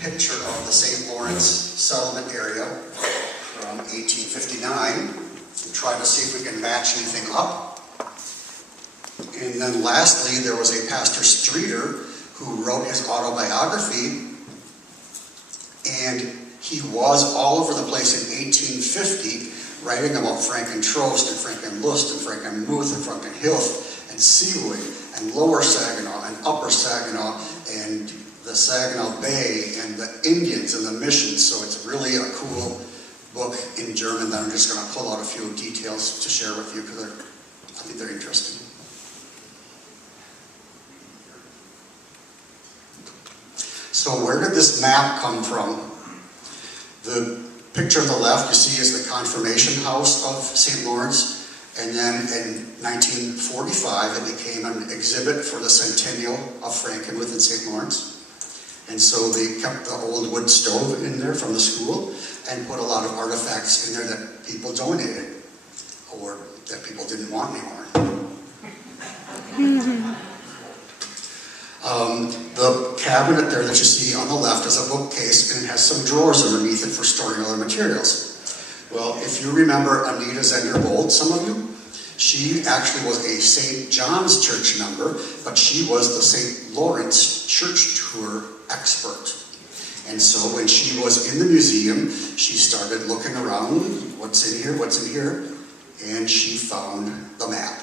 picture of the St. Lawrence settlement area from 1859 and try to see if we can match anything up. And then lastly, there was a Pastor Streeter who wrote his autobiography, and he was all over the place in 1850 writing about Franken Trost and Franken Lust and Franken Muth and Franken Hilf and Seawood and Lower Saginaw and Upper Saginaw and the Saginaw Bay and the Indians and the missions. So it's really a cool book in German that I'm just going to pull out a few details to share with you because I think they're interesting. So where did this map come from? The picture on the left you see is the confirmation house of St. Lawrence, and then in 1945 it became an exhibit for the centennial of Franken within St. Lawrence. And so they kept the old wood stove in there from the school and put a lot of artifacts in there that people donated or that people didn't want anymore. The cabinet there that you see on the left is a bookcase, and it has some drawers underneath it for storing other materials. Well, if you remember Anita Zenderbold, some of you, she actually was a St. John's Church member, but she was the St. Lawrence Church Tour expert. And so when she was in the museum, she started looking around, what's in here, and she found the map.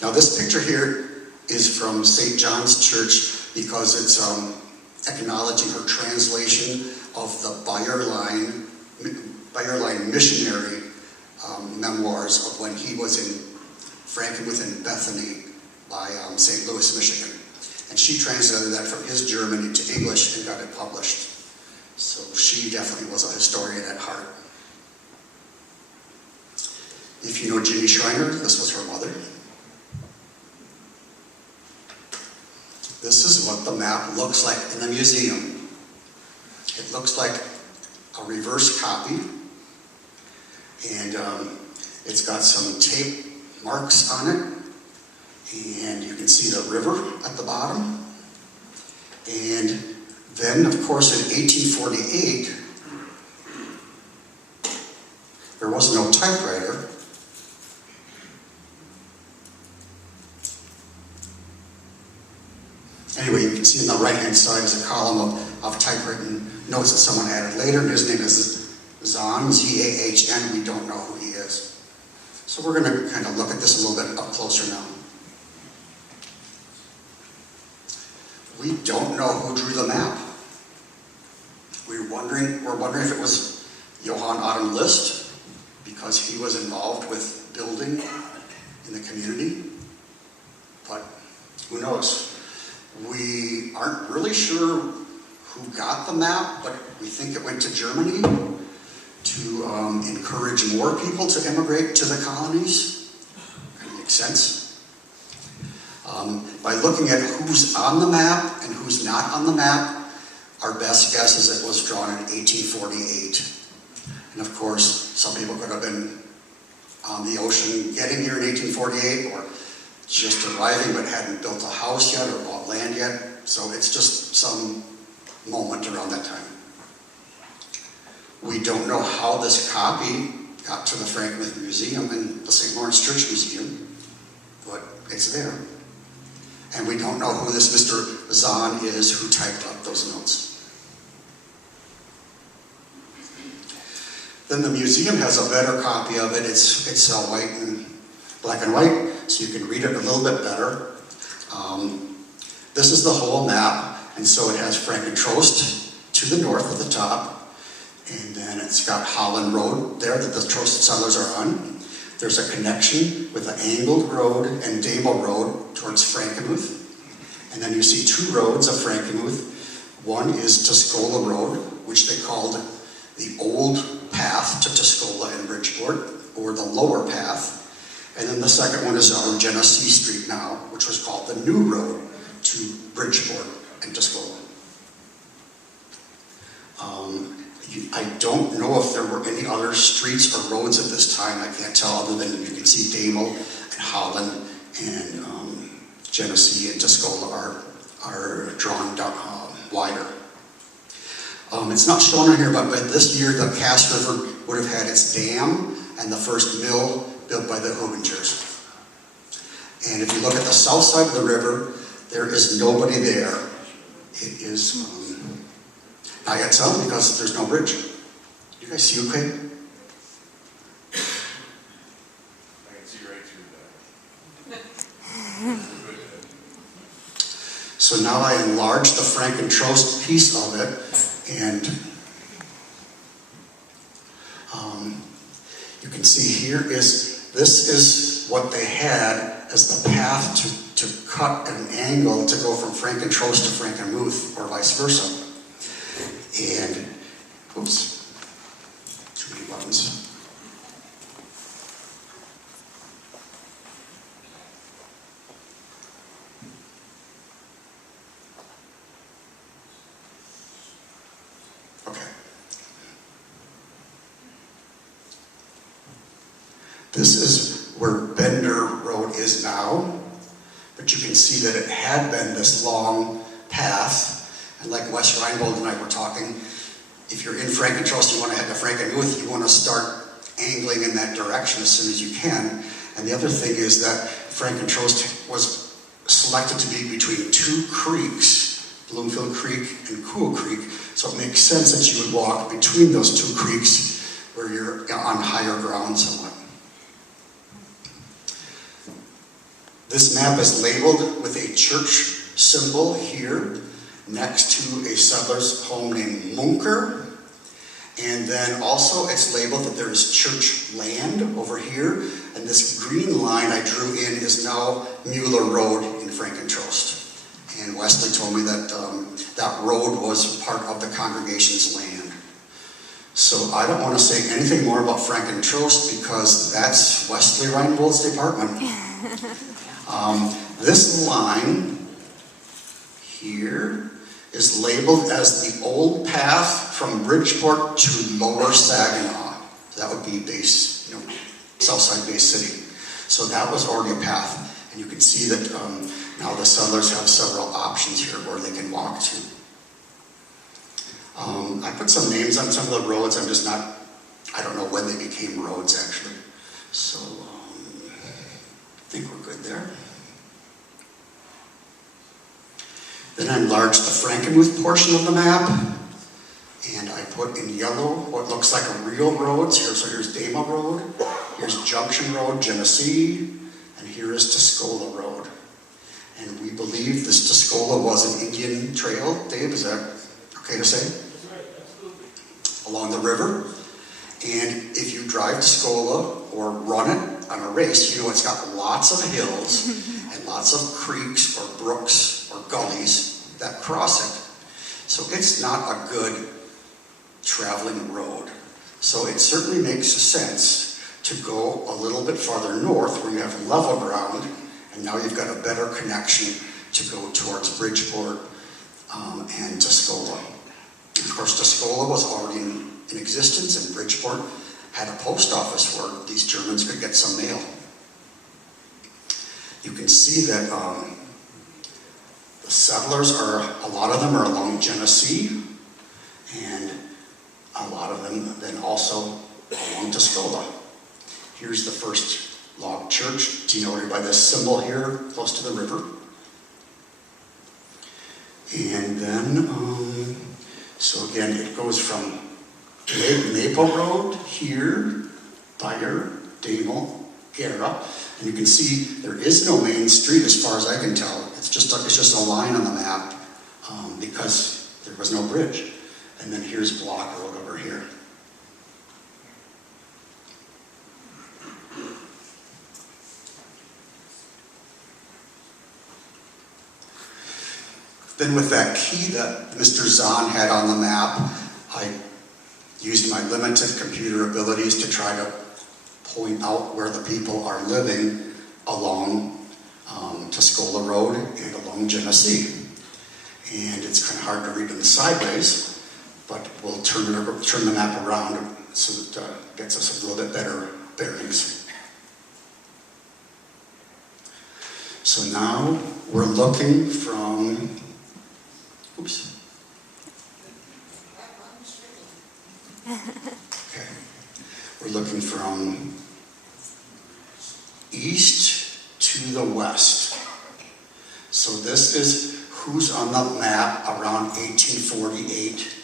Now this picture here is from St. John's Church because it's acknowledging her translation of the Bayerlein missionary memoirs of when he was in Franken within Bethany by St. Louis, Michigan. And she translated that from his German into English and got it published. So she definitely was a historian at heart. If you know Ginny Schreiner, this was her mother. This is what the map looks like in the museum. It looks like a reverse copy, and it's got some tape marks on it, and you can see the river at the bottom. And then, of course, in 1848, there was no typewriter. Anyway, you can see on the right-hand side is a column of typewritten notes that someone added later. His name is Zahn, Z-A-H-N. We don't know who he is. So we're going to kind of look at this a little bit up closer now. We don't know who drew the map. We're wondering if it was Johann Adam List, because he was involved with building in the community. But who knows? We aren't really sure who got the map, but we think it went to Germany to encourage more people to immigrate to the colonies. Kind of makes sense. By looking at who's on the map and who's not on the map, our best guess is it was drawn in 1848. And of course, some people could have been on the ocean getting here in 1848, or just arriving but hadn't built a house yet or bought land yet. So it's just some moment around that time. We don't know how this copy got to the Franken Museum and the St. Lawrence Church Museum, but it's there. And we don't know who this Mr. Zahn is who typed up those notes. Then the museum has a better copy of it. It's white and black and white, so you can read it a little bit better. This is the whole map, and so it has Franken Trost to the north at the top, and then it's got Holland Road there that the Trost settlers are on. There's a connection with the Angled Road and Damel Road towards Frankenmuth. And then you see two roads of Frankenmuth. One is Tuscola Road, which they called the old path to Tuscola and Bridgeport, or the lower path. And then the second one is on Genesee Street now, which was called the New Road to Bridgeport and Tuscola. I don't know if there were any other streets or roads at this time. I can't tell, other than you can see Damel and Holland and Genesee and Tuscola are drawn down, wider. It's not shown on here, but this year the Cass River would have had its dam and the first mill built by the Hugengers. And if you look at the south side of the river, there is nobody there. It is not yet some because there's no bridge. You guys see okay? I can see right through that. So now I enlarged the Franken piece of it, and you can see here this is what they had as the path to cut at an angle to go from Franken to Franken or vice versa. And, oops, too many buttons. Okay. This is where Bender Road is now, but you can see that it had been this long path. And like Wes Reinbold and I were talking, if you're in Franken, you want to head to Franken, you want to start angling in that direction as soon as you can. And the other thing is that Franken was selected to be between two creeks, Bloomfield Creek and Cool Creek, so it makes sense that you would walk between those two creeks where you're on higher ground somewhat. This map is labeled with a church symbol here next to a settler's home named Munker. And then also it's labeled that there is church land over here. And this green line I drew in is now Mueller Road in Frankentrost. And Wesley told me that that road was part of the congregation's land. So I don't want to say anything more about Frankentrost because that's Wesley Reinbold's department. This line here is labeled as the old path from Bridgeport to Lower Saginaw. That would be Southside Bay City. So that was already a path. And you can see that now the settlers have several options here where they can walk to. I put some names on some of the roads. I don't know when they became roads actually. So I think we're good there. Then I enlarged the Frankenmuth portion of the map, and I put in yellow what looks like a real road. So here's Dama Road, here's Junction Road, Genesee, and here is Tuscola Road. And we believe this Tuscola was an Indian trail. Dave, is that okay to say? That's right, absolutely. Along the river. And if you drive Tuscola or run it on a race, you know it's got lots of hills and lots of creeks or brooks or gullies that cross it. So it's not a good traveling road. So it certainly makes sense to go a little bit farther north where you have level ground, and now you've got a better connection to go towards Bridgeport and Tuscola. Of course, Tuscola was already in existence, and Bridgeport had a post office where these Germans could get some mail. You can see that the settlers a lot of them are along Genesee, and a lot of them then also along Tuscola. Here's the first log church, denoted by this symbol here, close to the river. And then, so again, it goes from Maple Road here, Dyer, Damel, Gara, and you can see there is no main street as far as I can tell. It's just a line on the map because there was no bridge. And then here's Block Road over here. Then with that key that Mr. Zahn had on the map, I used my limited computer abilities to try to point out where the people are living along Tuscola Road and along Genesee. And it's kind of hard to read in the sideways, but we'll turn the map around so that it gets us a little bit better bearings. So now we're looking from, oops. Okay. We're looking from east to the west. So this is who's on the map around 1848.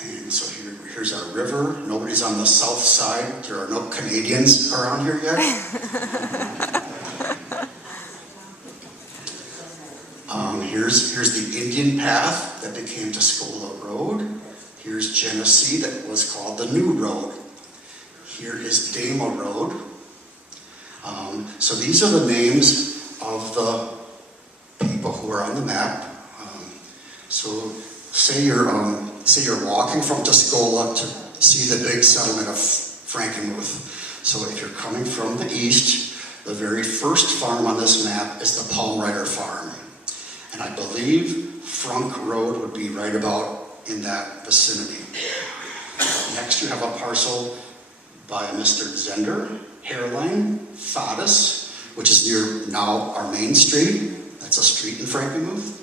And so here's our river. Nobody's on the south side. There are no Canadians around here yet. Here's the Indian path that became Tuscola Road. Here's Genesee that was called the New Road. Here is Dama Road. So these are the names of the people who are on the map. So say you're walking from Tuscola to see the big settlement of Frankenmuth. So if you're coming from the east, the very first farm on this map is the Palm Rider Farm. And I believe Frank Road would be right about in that vicinity. Next you have a parcel by Mr. Zender, Hairline, Fadis, which is near now our main street. That's a street in Frankenmuth.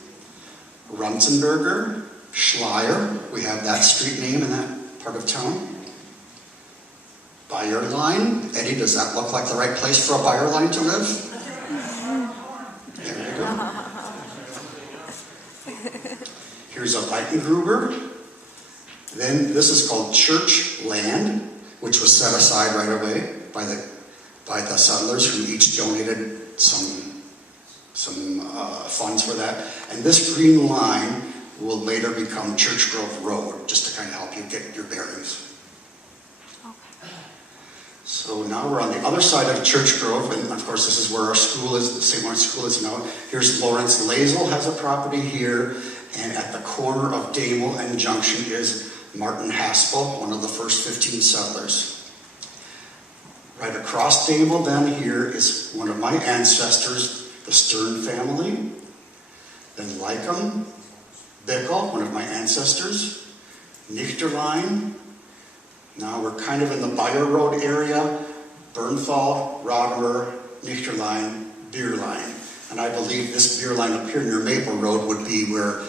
Runzenberger, Schleier, we have that street name in that part of town. Bayerlein, Eddie, does that look like the right place for a Bayerlein to live? There you go. Here's a Weitengruber. Then this is called church land, which was set aside right away by the settlers who each donated some funds for that. And this green line will later become Church Grove Road, just to kind of help you get your bearings. So now we're on the other side of Church Grove, and of course this is where our school is, the St. Martin's School is now. Here's Lawrence Lazel has a property here, and at the corner of Damel and Junction is Martin Haspel, one of the first 15 settlers. Right across Damel then here is one of my ancestors, the Stern family. Then Lycum, Bickel, one of my ancestors, Nichterlein. Now we're kind of in the Bayer Road area, Bernthal, Rodimer, Nichterlein, Bierlein. And I believe this beer line up here near Maple Road would be where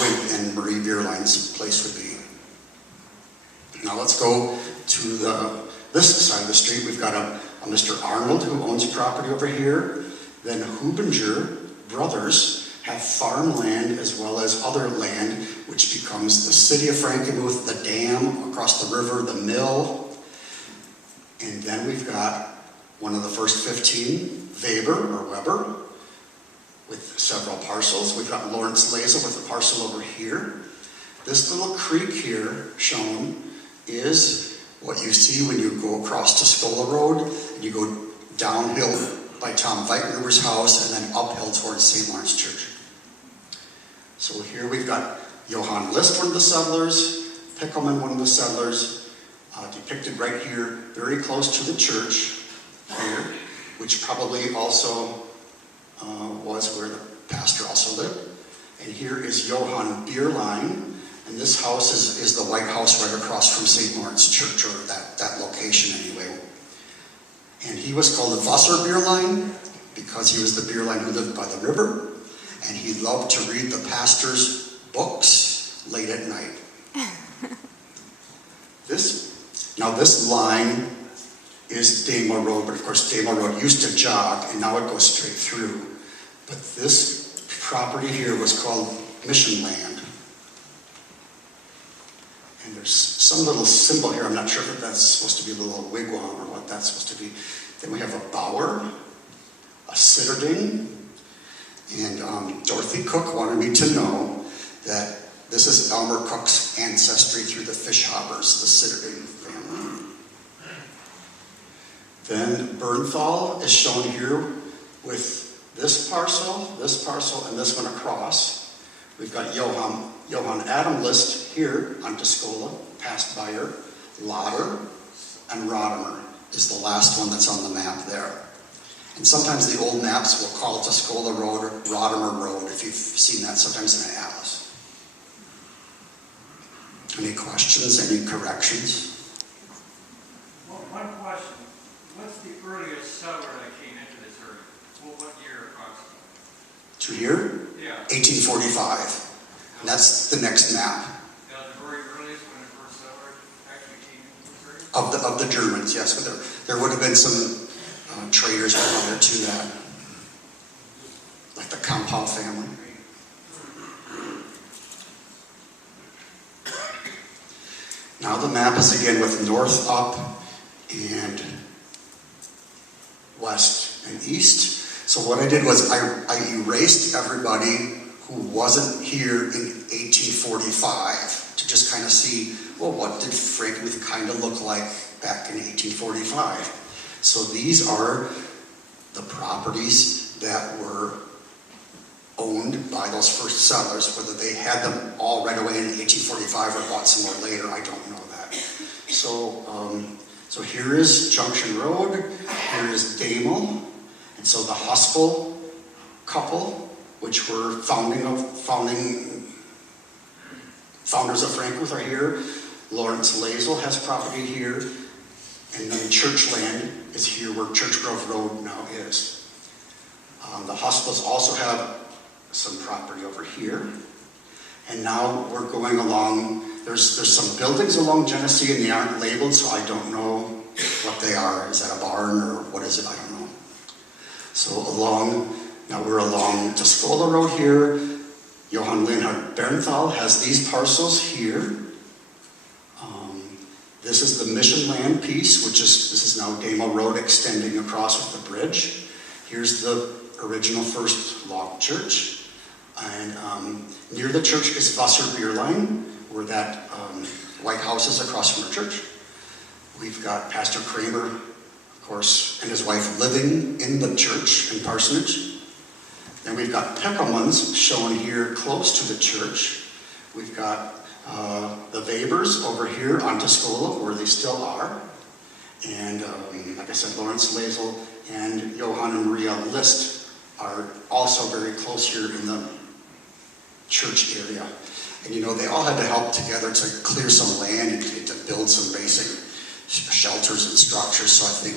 Wink and Marie Bierlein's place would be. Now let's go to this side of the street. We've got a Mr. Arnold who owns property over here. Then Hubinger brothers have farmland as well as other land, which becomes the city of Frankenmuth, the dam across the river, the mill. And then we've got one of the first 15, Weber, with several parcels. We've got Lawrence Lazel with a parcel over here. This little creek here shown is what you see when you go across Tuscola Road, and you go downhill by Tom Weitengruber's house and then uphill towards St. Lawrence Church. So here we've got Johann List, one of the settlers, Pickelman, one of the settlers, depicted right here, very close to the church here, which probably also was where the pastor also lived. And here is Johann Bierlein, and this house is the White House right across from St. Lawrence Church, or that location anyway. And he was called the Wasser Bierlein because he was the Bierlein who lived by the river, and he loved to read the pastor's books late at night. This line is Dama Road, but of course Dama Road used to jog, and now it goes straight through. But this property here was called Mission Land. And there's some little symbol here. I'm not sure if that's supposed to be a little wigwam or what that's supposed to be. Then we have a bower, a Sitterding, and Dorothy Cook wanted me to know that this is Elmer Cook's ancestry through the Fischhabers, the Sitterding family. Then Bernthal is shown here with this parcel, and this one across. We've got Johann Adam List here on Tuscola, past Bayer, Lauder, and Rodimer is the last one that's on the map there. And sometimes the old maps will call it Tuscola Road or Rodimer Road, if you've seen that sometimes in an atlas. Any questions, any corrections? Well, one question. What's the earliest settler that came into this area? Well, what year approximately? To here? Yeah. 1845. And that's the next map. The very earliest when it first settled? Of the Germans, yes, but there would have been some traders prior to that, like the Compound family. Now the map is again with north up and west and east. So what I did was I erased everybody who wasn't here in 1845 to just kind of see, well, what did Franken kind of look like back in 1845? So these are the properties that were owned by those first settlers. Whether they had them all right away in 1845 or bought some more later, I don't know that. So here is Junction Road, here is Damel, and so the Huspel couple, which were founders of Franken, are here. Lawrence Lazel has property here, and then Churchland is here where Church Grove Road now is. The Huspels also have some property over here, and now we're going along. There's some buildings along Genesee, and they aren't labeled, so I don't know what they are. Is that a barn or what is it? I don't know. So now we're along Tuscola Road here. Johann Leonhard Bernthal has these parcels here. This is the Mission Land piece, this is now Damo Road extending across with the bridge. Here's the original first log church. And near the church is Wasserbierlein, where that white house is across from our church. We've got Pastor Kramer, of course, and his wife living in the church and parsonage. Then we've got Peckelmans shown here close to the church. We've got the Webers over here on Tuscola, where they still are. And like I said, Lawrence Lazel and Johann and Maria List are also very close here in the church area. And they all had to help together to clear some land and to build some basic shelters and structures. So I think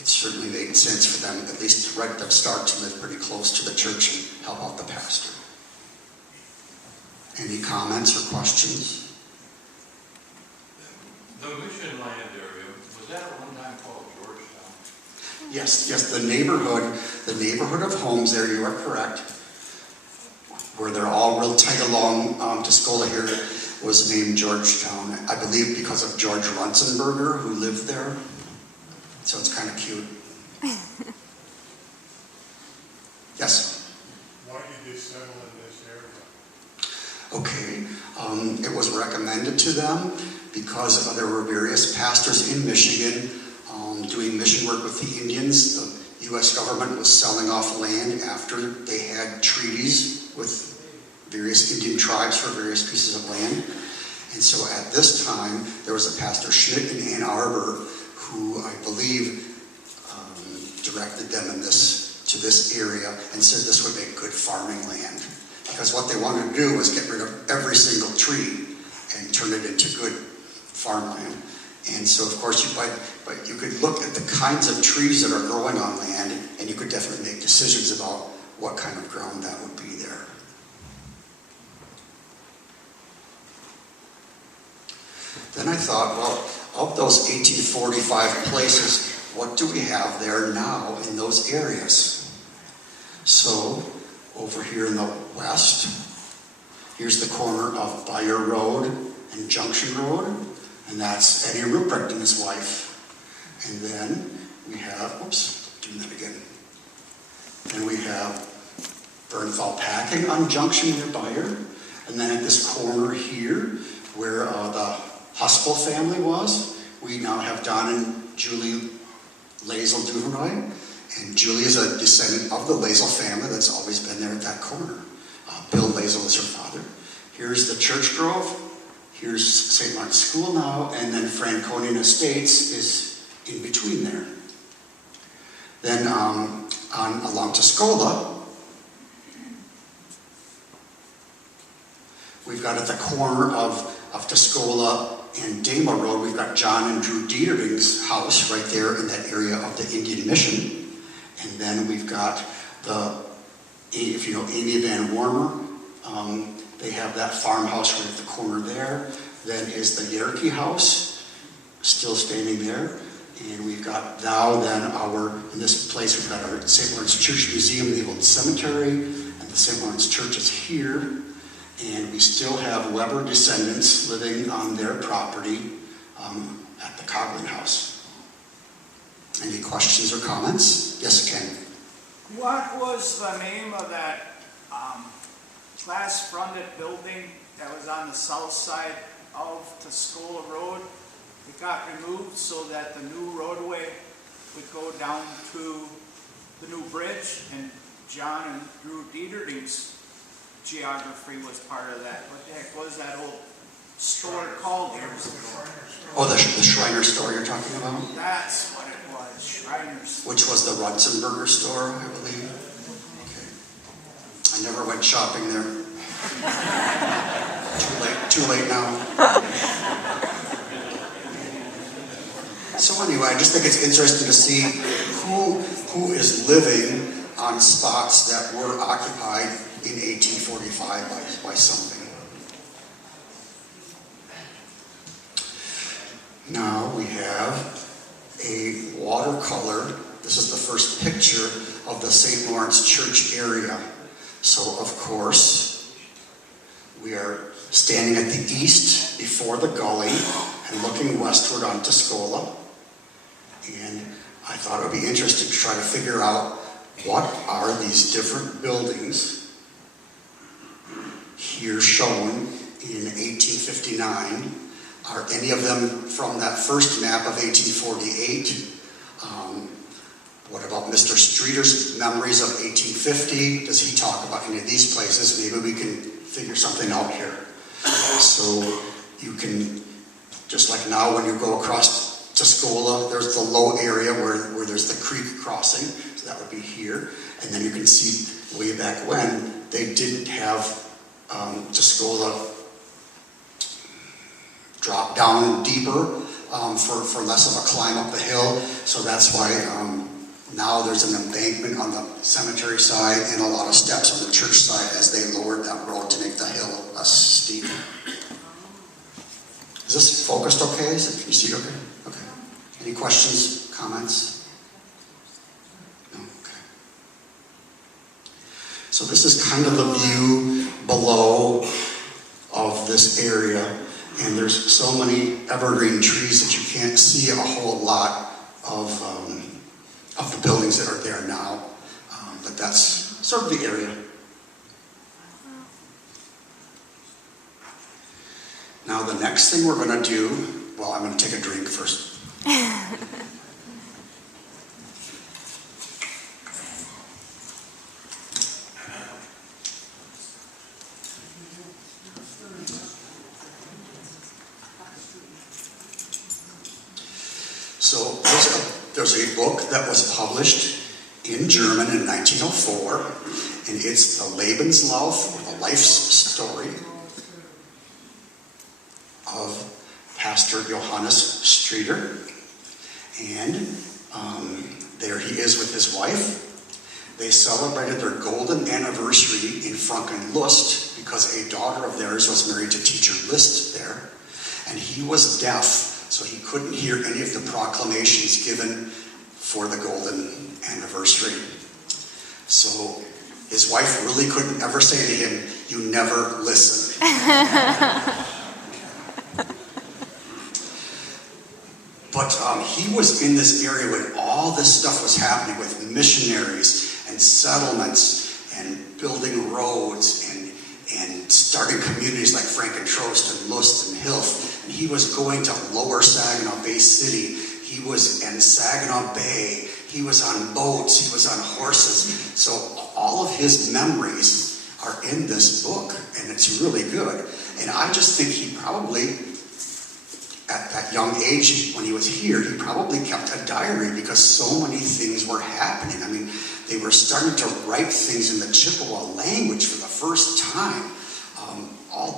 it certainly made sense for them, at least right at the start, to live pretty close to the church and help out the pastor. Any comments or questions? The Mission Land area, was that at one time called Georgetown? Yes, the neighborhood of homes there, you are correct, where they're all real tight along Tuscola here, was named Georgetown, I believe because of George Runzenberger, who lived there. So it's kind of cute. Yes? Why did they settle in this area? Okay, it was recommended to them because there were various pastors in Michigan doing mission work with the Indians. The U.S. government was selling off land after they had treaties with various Indian tribes for various pieces of land. And so at this time, there was a Pastor Schmidt in Ann Arbor who I believe directed them to this area and said this would make good farming land. Because what they wanted to do was get rid of every single tree and turn it into good farmland. And so, of course, but you could look at the kinds of trees that are growing on land, and you could definitely make decisions about what kind of ground that would be there. Then I thought, well, of those 1845 places, what do we have there now in those areas? So, over here in the west, here's the corner of Bayer Road and Junction Road, and that's Eddie Ruprecht and his wife. And then we have, doing that again. Then we have Bernthal Packing on Junction near Bayer, and then at this corner here, where the Huspel family was, we now have Don and Julie Lazel Duveroy. And Julie is a descendant of the Lazel family that's always been there at that corner. Bill Lazel is her father. Here's the Church Grove. Here's St. Mark's School now. And then Franconian Estates is in between there. Then along Tuscola, we've got at the corner of Tuscola and Damo Road, we've got John and Drew Dietering's house right there in that area of the Indian Mission. And then we've got if you know Amy Van Warmer, they have that farmhouse right at the corner there. Then is the Yerke house. still standing there. And we've got now then in this place we've got our St. Lawrence Church Museum, the old cemetery, and the St. Lawrence Church is here. And we still have Weber descendants living on their property at the Coghlan House. Any questions or comments? Yes, Ken? What was the name of that glass-fronted building that was on the south side of Tuscola Road? It got removed so that the new roadway would go down to the new bridge, and John and Drew Dieterling's geography was part of that. What the heck was that old store called years ago? Oh, the Shriner store you're talking about? That's what it was, Shriners. Which was the Runzenberger store, I believe. Okay. I never went shopping there. Too late now. So anyway, I just think it's interesting to see who is living on spots that were occupied in 1845 by something. Now we have a watercolor. This is the first picture of the St. Lawrence Church area. So of course, we are standing at the east before the gully and looking westward on Tuscola. And I thought it would be interesting to try to figure out what are these different buildings here shown in 1859. Are any of them from that first map of 1848? What about Mr. Streeter's memories of 1850? Does he talk about any of these places? Maybe we can figure something out here. So you can, just like now when you go across Tuscola, there's the low area where there's the creek crossing. So that would be here. And then you can see way back when they didn't have Tuscola drop down deeper for less of a climb up the hill. So that's why now there's an embankment on the cemetery side and a lot of steps on the church side as they lowered that road to make the hill less steep. Is this focused okay? Can you see it okay? Okay. Any questions, comments? No? Okay. So this is kind of the view below of this area. And there's so many evergreen trees that you can't see a whole lot of the buildings that are there now. But that's sort of the area. Now the next thing we're going to do, well, I'm going to take a drink first. So there's a book that was published in German in 1904, and it's the Lebenslauf, or the life story, of Pastor Johann Streeter. And there he is with his wife. They celebrated their golden anniversary in Franken because a daughter of theirs was married to teacher Liszt there, and he was deaf. So he couldn't hear any of the proclamations given for the golden anniversary. So his wife really couldn't ever say to him, "You never listen." But he was in this area when all this stuff was happening with missionaries and settlements and building roads and starting communities like Frankentrost and Lust and Hilf. And he was going to Lower Saginaw Bay City. He was in Saginaw Bay. He was on boats. He was on horses. So all of his memories are in this book, and it's really good. And I just think he probably, at that young age when he was here, he probably kept a diary because so many things were happening. I mean, they were starting to write things in the Chippewa language for the first time.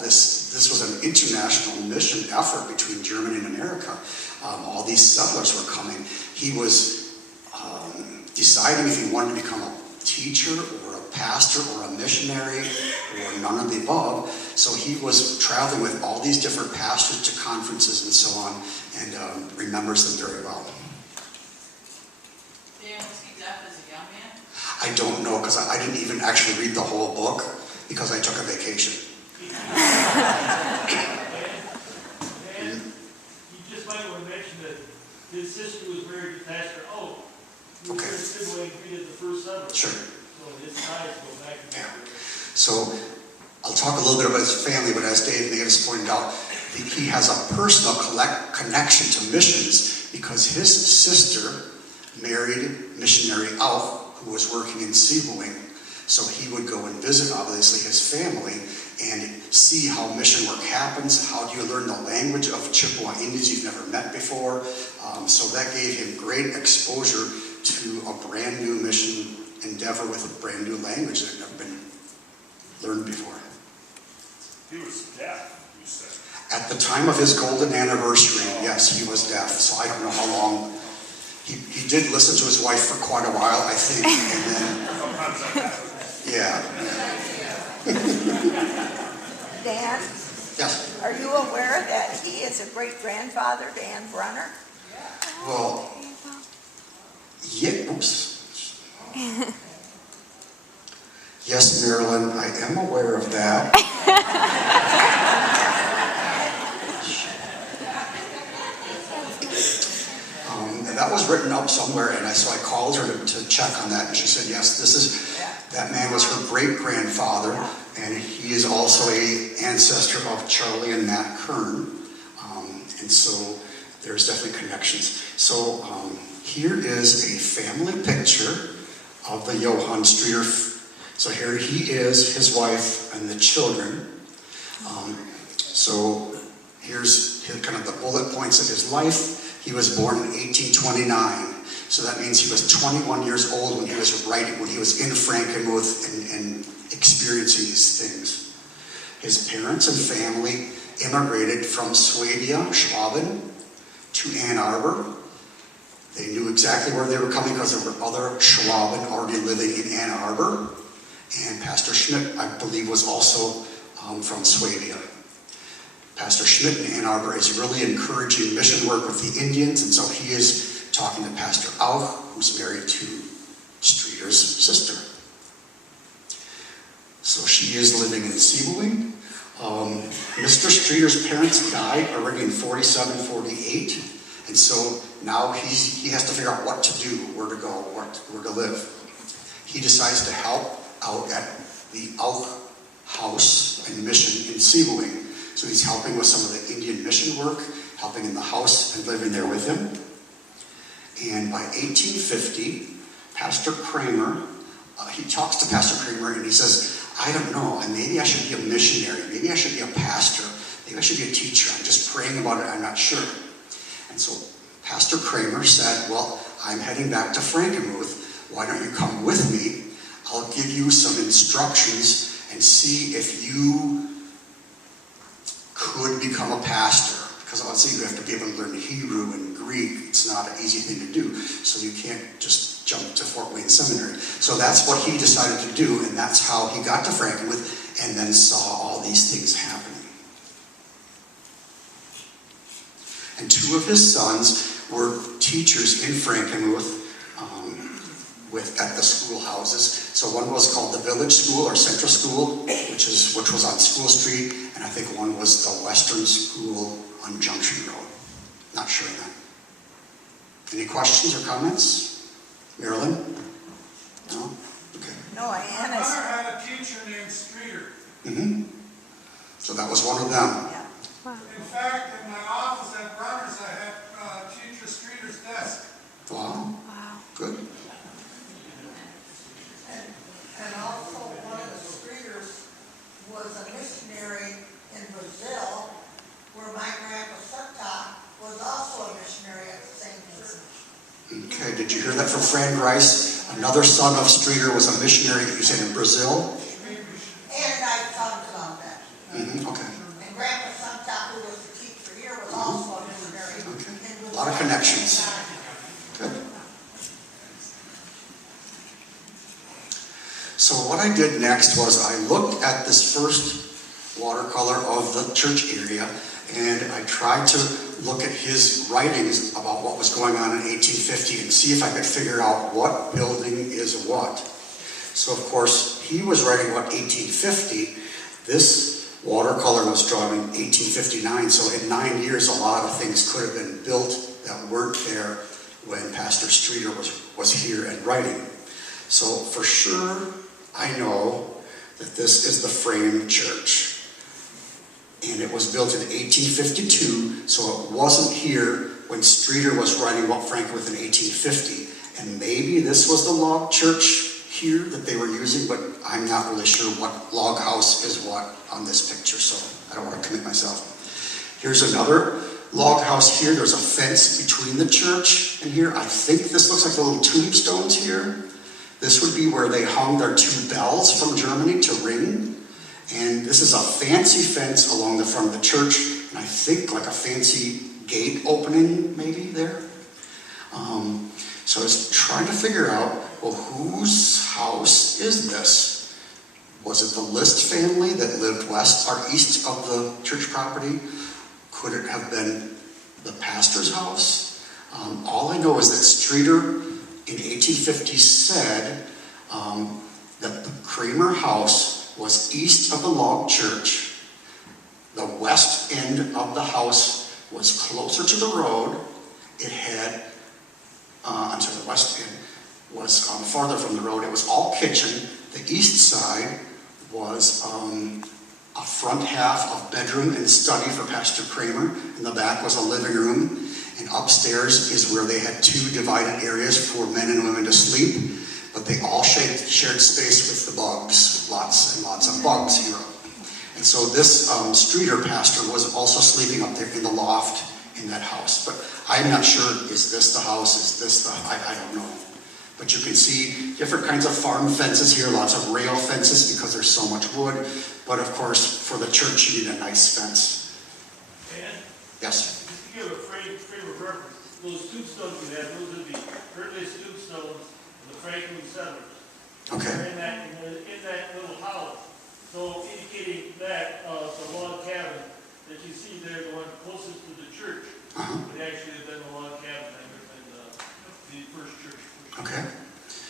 This was an international mission effort between Germany and America. All these settlers were coming. He was deciding if he wanted to become a teacher or a pastor or a missionary or none of the above. So he was traveling with all these different pastors to conferences and so on, and remembers them very well. Dan, was he deaf as a young man? I don't know, because I didn't even actually read the whole book because I took a vacation. And you just might want to mention that his sister was married to Pastor Oak, who was Okay. a sibling treated the first summer. Sure. So his ties go back to that. So I'll talk a little bit about his family, but as Dave may have pointed out, he has a personal connection to missions because his sister married missionary Alf, who was working in Seaboing. So he would go and visit, obviously, his family and see how mission work happens. How do you learn the language of Chippewa Indians you've never met before? So that gave him great exposure to a brand new mission endeavor with a brand new language that had never been learned before. He was deaf, you said. At the time of his golden anniversary, yes, he was deaf. So I don't know how long. He did listen to his wife for quite a while, I think, and then, Sometimes that happens. yeah. Dan, Yes. are you aware that he is a great-grandfather to Ann Brunner? Well, yeah, oops. Yes, Marilyn, I am aware of that. That was written up somewhere, and so I called her to check on that, and she said, yes, that man was her great-grandfather, and he is also an ancestor of Charlie and Matt Kern, and so there's definitely connections. So here is a family picture of the Johann Streeter. So here he is, his wife, and the children. So here's kind of the bullet points of his life. He was born in 1829, so that means he was 21 years old when he was writing, when he was in Frankenmuth and experiencing these things. His parents and family immigrated from Swabia, Schwaben, to Ann Arbor. They knew exactly where they were coming because there were other Schwaben already living in Ann Arbor. And Pastor Schmidt, I believe, was also from Swabia. Pastor Schmidt in Ann Arbor is really encouraging mission work with the Indians, and so he is talking to Pastor Auch, who's married to Streeter's sister. So she is living in Seaboing. Mr. Streeter's parents died already in 47, 48, and so now he has to figure out what to do, where to go, where to live. He decides to help out at the Auch House and Mission in Seaboing. So he's helping with some of the Indian mission work, helping in the house and living there with him. And by 1850, Pastor Kramer, he talks to Pastor Kramer and he says, I don't know, maybe I should be a missionary, maybe I should be a pastor, maybe I should be a teacher, I'm just praying about it, I'm not sure. And so Pastor Kramer said, well, I'm heading back to Frankenmuth, why don't you come with me? I'll give you some instructions and see if you could become a pastor, because obviously you have to be able to learn Hebrew and Greek. It's not an easy thing to do, so you can't just jump to Fort Wayne Seminary. So that's what he decided to do, and that's how he got to Frankenmuth and then saw all these things happening. And two of his sons were teachers in Frankenmuth at the schoolhouses. So one was called the Village School or Central School, which was on School Street, and I think one was the Western School on Junction Road. Not sure of that. Any questions or comments? Marilyn? No? Okay. No, My Ann is, mother had a teacher named Streeter. Mm-hmm. So that was one of them. yeah. In fact, in my office at Bronner's, I have teacher Streeter's desk. Wow. Good. And also, one of the Streeters was a missionary in Brazil, where my grandpa Sutta was also a missionary at the same church. Okay, did you hear that from Fran Grice? Another son of Streeter was a missionary, you said, in Brazil? And I talked about that. Mm-hmm, okay. And grandpa Sutta, who was the teacher here, was also a missionary. Okay. in A lot of Brazil. connections. Good. So what I I did next was I looked at this first watercolor of the church area, and I tried to look at his writings about what was going on in 1850 and see if I could figure out what building is what. So of course, he was writing about 1850. This watercolor was drawn in 1859, so in 9 years, a lot of things could have been built that weren't there when Pastor Streeter was here and writing. So for sure, I know that this is the frame church. And it was built in 1852, so it wasn't here when Streeter was writing about Franken in 1850. And maybe this was the log church here that they were using, but I'm not really sure what log house is what on this picture, so I don't want to commit myself. Here's another log house here. There's a fence between the church and here. I think this looks like the little tombstones here. This would be where they hung their 2 bells from Germany to ring. And this is a fancy fence along the front of the church, and I think like a fancy gate opening maybe there. So I was trying to figure out, well, whose house is this? Was it the List family that lived west or east of the church property? Could it have been the pastor's house? All I know is that Streeter in 1850 said that the Kramer house was east of the log church. The west end of the house was closer to the road. It had, the west end was farther from the road. It was all kitchen. The east side was a front half of bedroom and study for Pastor Kramer. In the back was a living room. And upstairs is where they had 2 divided areas for men and women to sleep. But they all shared space with the bugs, lots and lots of bugs, he wrote. And so this Streeter pastor was also sleeping up there in the loft in that house. But I'm not sure, is this the house, is this the, I don't know. But you can see different kinds of farm fences here, lots of rail fences because there's so much wood. But of course, for the church, you need a nice fence. And Yes? just to give a frame of reference, those tombstones we have, those are the earliest tombstones of the Franken settlers. Okay. They're in that little hollow. So indicating that the log cabin that you see there, the one closest to the church, would actually have been the log cabin that would have been the first church. Okay.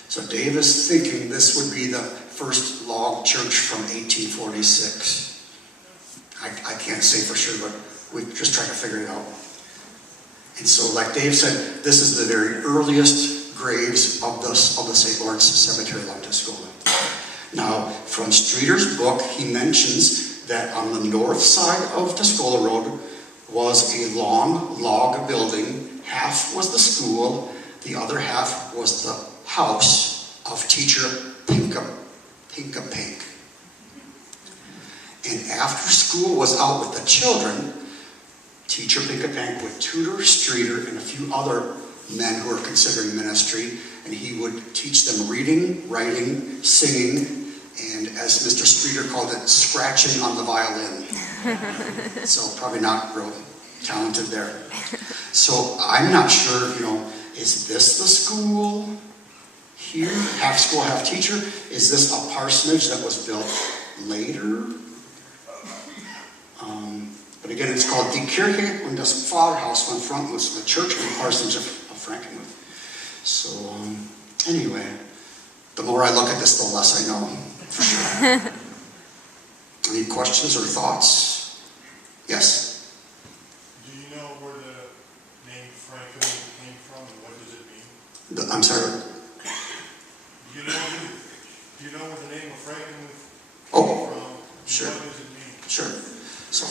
So Dave is thinking this would be the first log church from 1846. I can't say for sure, but we're just trying to figure it out. And so, like Dave said, this is the very earliest graves of the St. Lawrence Cemetery along Tuscola. Now, from Streeter's book, he mentions that on the north side of Tuscola Road was a long log building. Half was the school, the other half was the house of teacher Pinka Pink. And after school was out with the children, teacher Pinka Pink would tutor Streeter and a few other men who were considering ministry, and he would teach them reading, writing, singing, and as Mr. Streeter called it, scratching on the violin. So probably not real talented there. So I'm not sure, is this the school here? Half school, half teacher? Is this a parsonage that was built later? But again, it's called Die Kirche und das Pfarrhaus von Franken, so the church and parsonage of Franken. So anyway, the more I look at this, the less I know, for sure. Any questions or thoughts? Yes? Do you know where the name Franken came from and what does it mean? I'm sorry? Do you know where the name of Franken came Oh, from? sure. What does it mean? Sure. So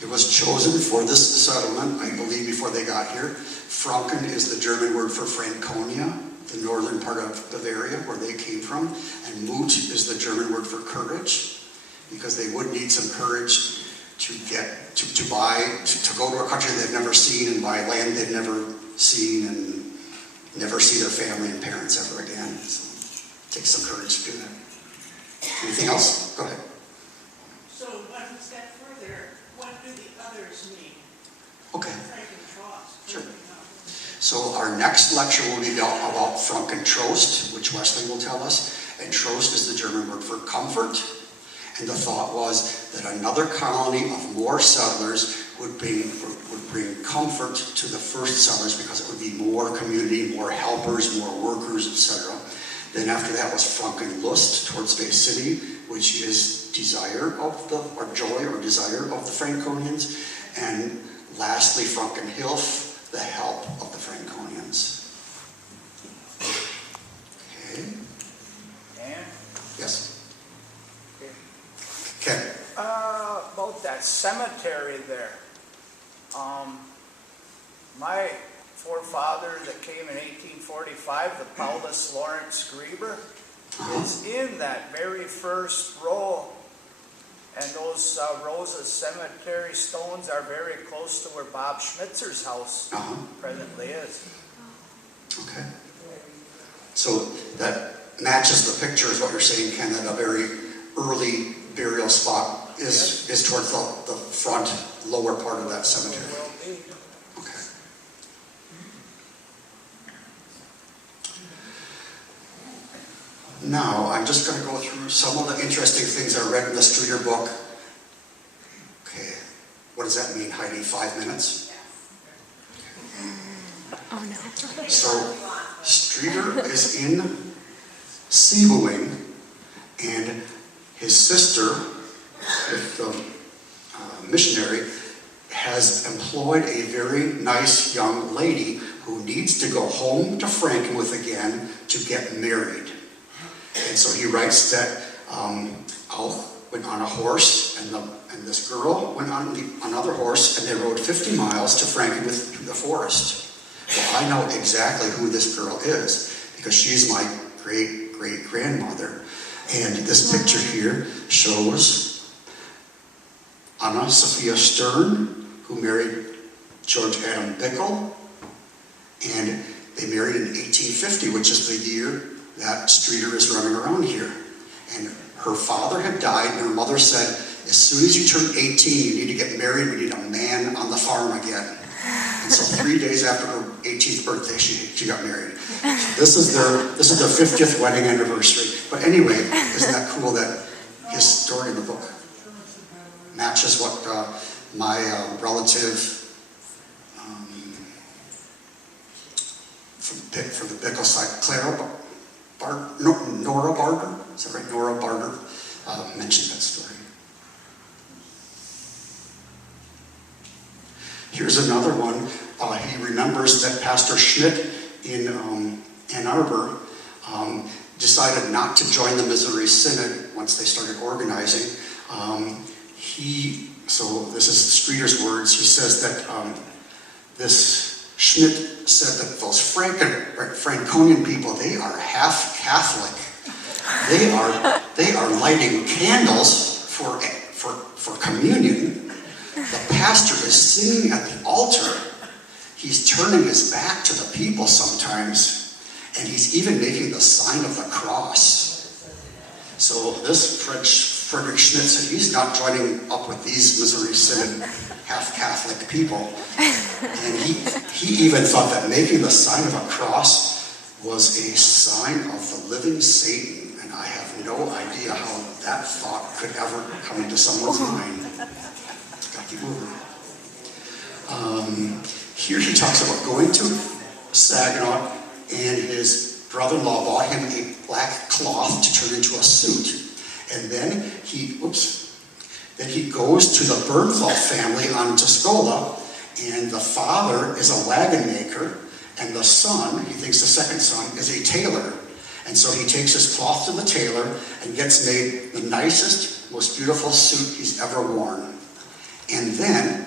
it was chosen for this settlement, I believe, before they got here. Franken is the German word for Franconia, the northern part of Bavaria, where they came from. And Muth is the German word for courage, because they would need some courage to get, to go to a country they've never seen and buy land they've never seen and never see their family and parents ever again. So it takes some courage to do that. Anything else? Go ahead. So one step further, what do the others mean? Okay. Frankentrost. Sure. So our next lecture will be about Frankentrost, which Wesley will tell us. And Trost is the German word for comfort. And the thought was that another colony of more settlers would bring comfort to the first settlers because it would be more community, more helpers, more workers, etc. Then after that was Frankenlust towards Bay City, which is desire of the, or joy or desire of the Franconians. And lastly, Frankenhilf, the help of the Franconians. Okay. And? Yes. Okay. Okay. About that cemetery there. My forefather that came in 1845, the Paulus Lawrence Grieber, is in that very first row. And those rows of cemetery stones are very close to where Bob Schmitzer's house presently is. Okay. So that matches the picture is what you're saying, Ken, that a very early burial spot is towards the front lower part of that cemetery. Okay. Now, I'm just going to go through some of the interesting things I read in the Streeter book. Okay. What does that mean, Heidi? 5 minutes? Oh no. So, Streeter is in Seaboing, and his sister, the missionary, has employed a very nice young lady who needs to go home to Frankenmuth again to get married. And so he writes that Alf went on a horse, and this girl went on another horse, and they rode 50 miles to Frankenmuth through the forest. Well, I know exactly who this girl is, because she's my great-great-grandmother. And this picture here shows Anna Sophia Stern, who married George Adam Bickle, and they married in 1850, which is the year that Streeter is running around here. And her father had died, and her mother said, as soon as you turn 18, you need to get married. We need a man on the farm again. And so 3 days after her 18th birthday, she got married. So this is their 50th wedding anniversary. But anyway, isn't that cool that his story in the book matches what my relative from the Bickle side, Nora Barter, is that right? Nora Barter mentioned that story. Here's another one. He remembers that Pastor Schmidt in Ann Arbor decided not to join the Missouri Synod once they started organizing. So this is Streeter's words. He says that this Schmidt said that those Franconian people, they are half Catholic. They are lighting candles for communion. The pastor is singing at the altar. He's turning his back to the people sometimes, and he's even making the sign of the cross. So this Frederick Schmidt said he's not joining up with these Missouri Synod half-Catholic people. And he even thought that making the sign of a cross was a sign of the living Satan. And I have no idea how that thought could ever come into someone's mind. Gotta keep moving. Here he talks about going to Saginaw, and his brother-in-law bought him a black cloth to turn into a suit. And then he goes to the Bernthal family on Tuscola, and the father is a wagon maker, and the son, he thinks the second son, is a tailor. And so he takes his cloth to the tailor and gets made the nicest, most beautiful suit he's ever worn. And then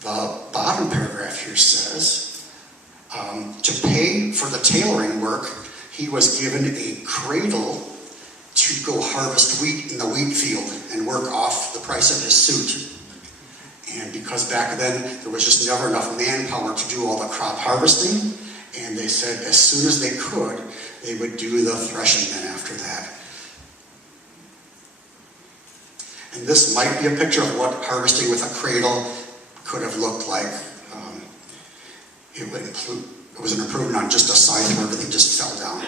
the bottom paragraph here says, to pay for the tailoring work, he was given a cradle to go harvest wheat in the wheat field and work off the price of his suit. And because back then there was just never enough manpower to do all the crop harvesting, and they said as soon as they could, they would do the threshing then after that. And this might be a picture of what harvesting with a cradle could have looked like. It was an improvement on just a scythe where everything just fell down.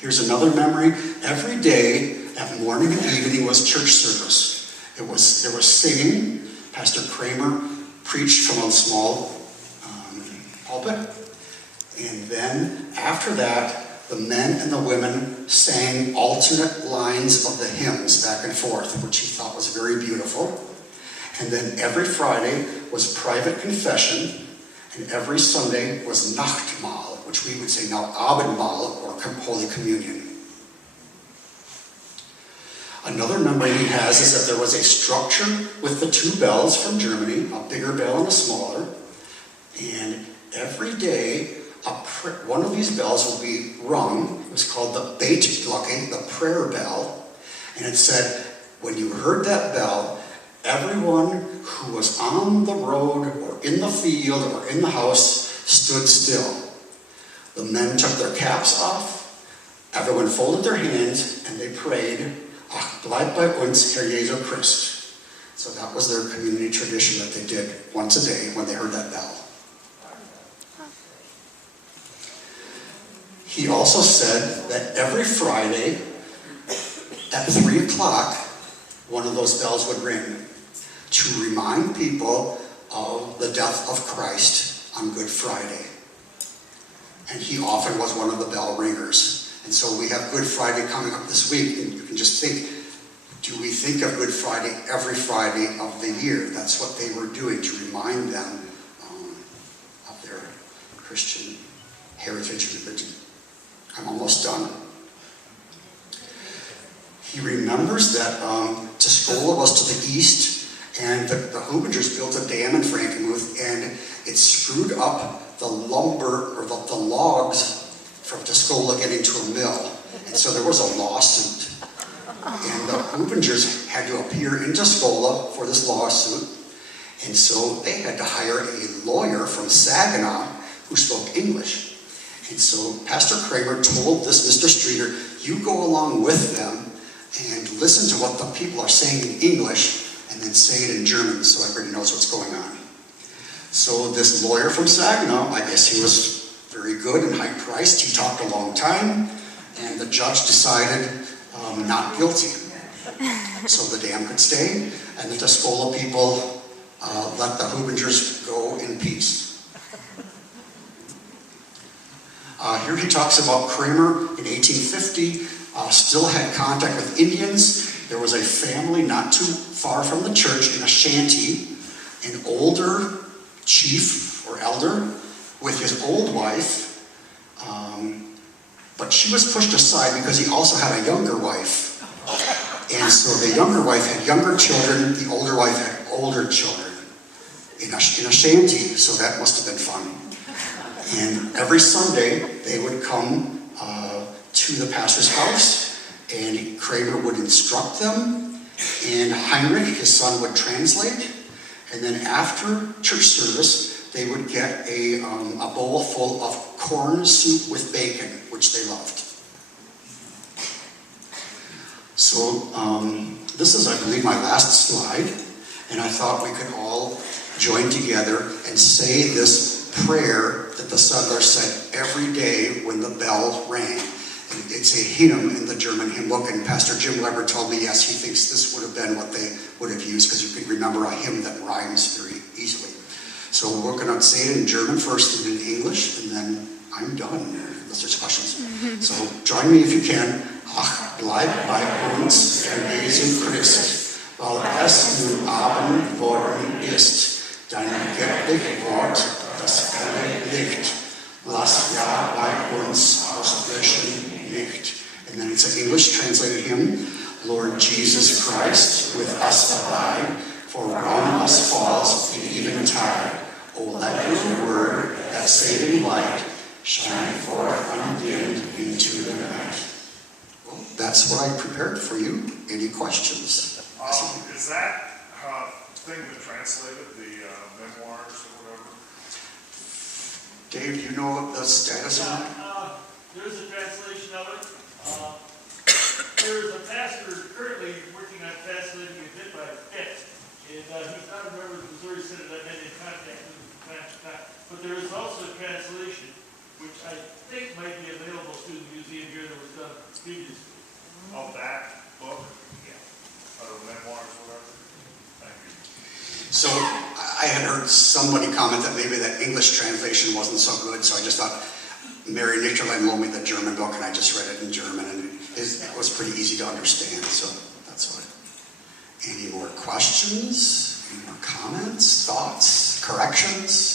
Here's another memory. Every day, at morning and evening, was church service. There was singing. Pastor Kramer preached from a small pulpit. And then after that, the men and the women sang alternate lines of the hymns back and forth, which he thought was very beautiful. And then every Friday was private confession, and every Sunday was Nachtmahl, which we would say now Abendmahl, or Holy Communion. Another memory he has is that there was a structure with the two bells from Germany, a bigger bell and a smaller, and every day one of these bells would be rung. It was called the Betglocke, the prayer bell, and it said, when you heard that bell, everyone who was on the road or in the field or in the house stood still. The men took their caps off, everyone folded their hands, and they prayed, Ach, bleib bei uns, Herr Jesu Christ. So that was their community tradition that they did once a day when they heard that bell. He also said that every Friday at 3 o'clock, one of those bells would ring to remind people of the death of Christ on Good Friday. And he often was one of the bell ringers. And so we have Good Friday coming up this week, and you can just think, do we think of Good Friday every Friday of the year? That's what they were doing to remind them of their Christian heritage and religion. I'm almost done. He remembers that Tuscola was to the east, and the Hubingers built a dam in Frankenmuth, and it screwed up the lumber, or the logs from Tuscola getting to a mill. And so there was a lawsuit. And the Hubingers had to appear in Tuscola for this lawsuit. And so they had to hire a lawyer from Saginaw who spoke English. And so Pastor Kramer told this Mr. Streeter, you go along with them and listen to what the people are saying in English, and then say it in German so everybody knows what's going on. So this lawyer from Saginaw, I guess he was very good and high-priced. He talked a long time, and the judge decided not guilty. So the dam could stay, and the Tuscola people let the Hubingers go in peace. Here he talks about Kramer in 1850, still had contact with Indians. There was a family not too far from the church in a shanty, an older chief or elder with his old wife, but she was pushed aside because he also had a younger wife. And so the younger wife had younger children, the older wife had older children in a shanty, so that must have been fun. And every Sunday, they would come to the pastor's house, and Kramer would instruct them, and Heinrich, his son, would translate. And then after church service, they would get a bowl full of corn soup with bacon, which they loved. So this is, I believe, my last slide, and I thought we could all join together and say this prayer that the settlers said every day when the bell rang. And it's a hymn in the German hymn book, and Pastor Jim Weber told me, yes, he thinks this would have been what they would have used, because you can remember a hymn that rhymes very easily. So we're going to say it in German first and in English, and then I'm done, unless there's questions. So join me if you can. Ach, bleib bei uns, Herr Jesu Christ, weil es nun Abend worden ist, dein göttlich Wort, das helle Licht, lass ja bei uns auslöschen nicht. And then it's an English translated hymn. Lord Jesus Christ, with us abide, for round us falls the eventide. O let your word, that saving light, shine forth undimmed into the night. Well, that's what I prepared for you. Any questions? Is that thing that translated the memoirs or whatever? Dave, do you know the status of that? There's a translation of it. There is a pastor currently working on translating a bit by bit. And he's not a member of the Missouri Synod. I've been in contact with him from time to time. But there is also a translation. which I think might be available to the museum here that was done previously. Of that book, Yeah. or memoirs, whatever. Thank you. So I had heard somebody comment that maybe that English translation wasn't so good, so I just thought, Mary Nichterlein loaned me the German book, and I just read it in German, and it was pretty easy to understand, so that's what. Any more questions? Any more comments, thoughts, corrections?